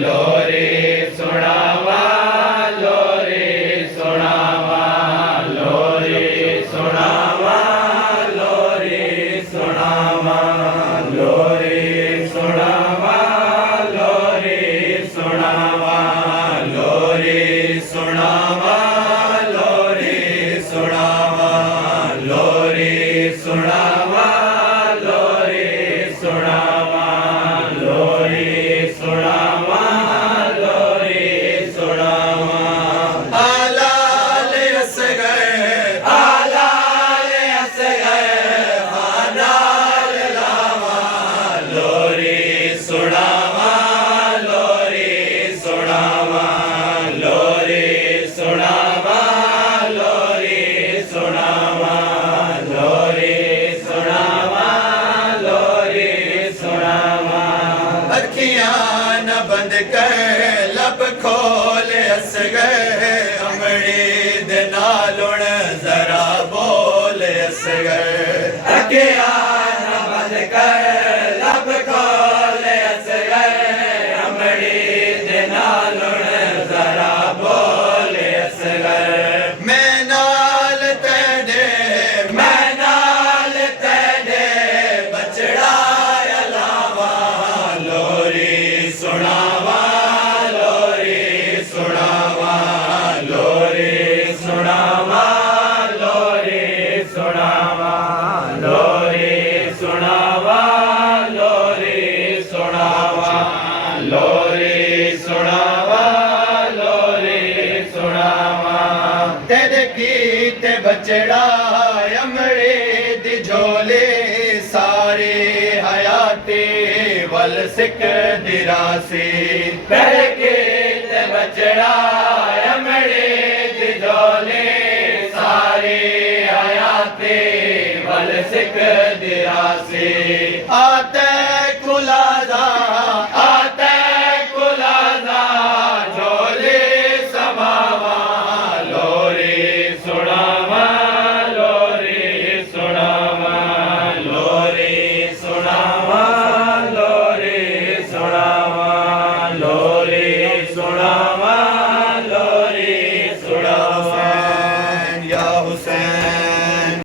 लोरी सुनावा लोरी सुनावा लोरी सुनावा लोरी सुनावा लोरी सुनावा लोरी सुनावा लोरी सुनावा लोरी सुनावा लोरी सुनावा लोरी सुनावा लोरी सुनावा लोरी सुनावा आलाल असगर आलाल असगर आलाल लावा लोरी सुनावा लोरी सुनावा लोरी सुनावा लोरी सुनावा लोरी सुनावा लोरी सुनावा अखियां न बंद कर लब खोल असगर अमड़ी दे नालुण जरा बोल असगर अखियां न बंद कर लब खोल असगर अमड़ी दे नालुण जरा बोल असगर मैं नाल तेरे बचड़ा अलावा लोरी सुनावा लोरी सुनावा लोरी सुनावा लोरी सुनावा लोरी सुनावा लोरी सुनावा लोरी सुनावा लोरी सुनावा तेरे गीत बचड़ा अमरे दी झोले सारे हयाते वल सिक दिरासी तेरे गीत बचड़ा अमरे दी झोले सारे हयाते वल सिक दिरासी